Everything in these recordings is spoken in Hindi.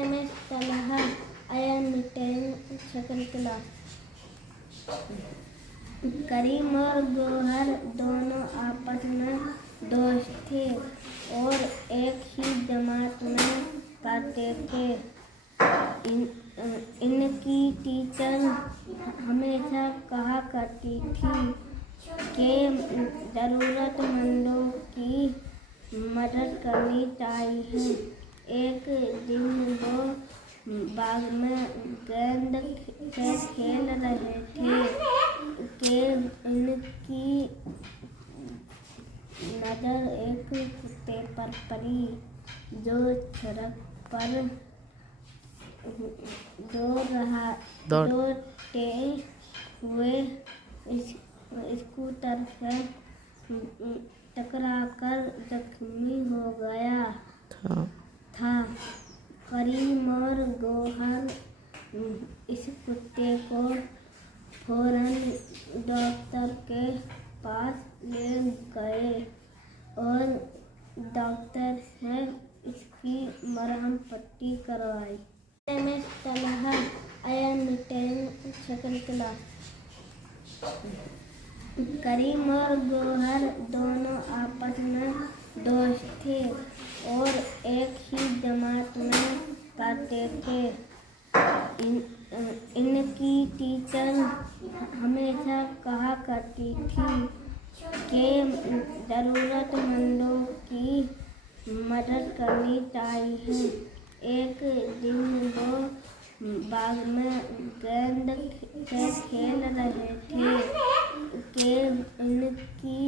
में Talha I am in second class। करीम और गौहर दोनों आपस में दोस्त थे और एक ही जमात में पढ़ते थे। इनकी टीचर हमेशा कहा करती थी कि ज़रूरतमंदों की मदद करनी चाहिए। एक दिन वो बाग में गेंद से खेल रहे थे कि इनकी नज़र एक कुत्ते पर पड़ी जो सड़क पर दौड़ते हुए स्कूटर से टकराकर जख्मी हो गया था। करीम और गौहर इस कुत्ते को फौरन डॉक्टर के पास ले गए और डॉक्टर से इसकी मरहम पट्टी करवाई। में Talha I am in second class। करीम और गौहर दोनों आपस में दोस्त थे और एक ही जमात में पढ़ते थे। इनकी टीचर हमेशा कहा करती थी कि ज़रूरतमंदों की मदद करनी चाहिए। एक दिन वो बाग में गेंद से खेल रहे थे कि इनकी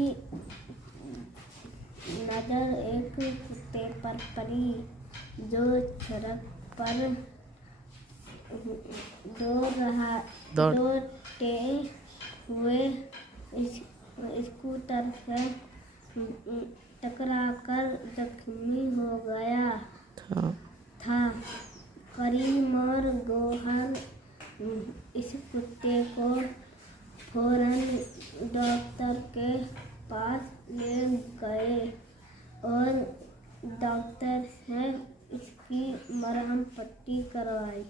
नज़र एक कुत्ते पर पड़ी जो सड़क पर दौड़ते हुए स्कूटर से टकराकर जख्मी हो गया था। करीम और गौहर इस कुत्ते को फौरन डॉक्टर के पास ले गए और डॉक्टर से इसकी मरहम पट्टी करवाई।